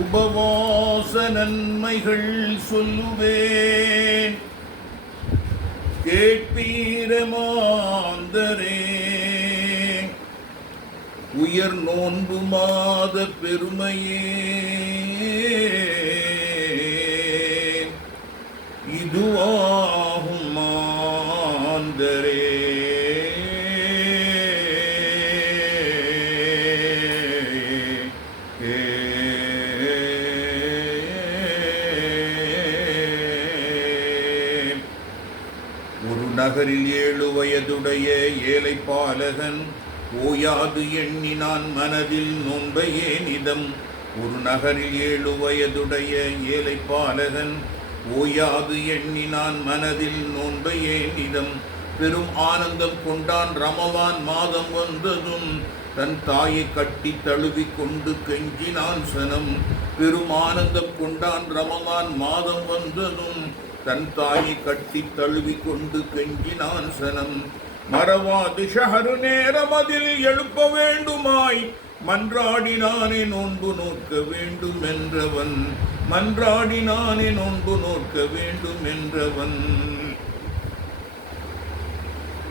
உபவாச நன்மைகள் சொல்லுவேன் கேட்பீரமாந்தரே. உயர் நோன்பு மாத பெருமையே இதுவாகும் மாந்தரே. ஒரு நகரில் 7 வயதுடைய ஏழை பாலகன் ஓயாது எண்ணினான் மனதில் நோன்பையே நிதம். ஒரு நகரில் 7 வயதுடைய ஏழை பாலகன் ஓயாது எண்ணினான் மனதில் நோன்பையே நிதம். பெரும் ஆனந்தம் கொண்டான் ரமலான் மாதம் வந்ததும் தன் தாயை கட்டி தழுவி கொண்டு கெஞ்சினான் சனம். பெரும் ஆனந்தம் கொண்டான் ரமலான் மாதம் வந்ததும் தன் தாயை கட்டி தழுவி கொண்டு கெஞ்சினான் சனம். மறவாது ஷஹரு நேரம் அதில் எழுப்ப வேண்டுமாய் மன்றாடினானே நோன்பு நோக்க வேண்டும் என்றவன். மன்றாடினானே நோன்பு நோக்க வேண்டும் என்றவன்.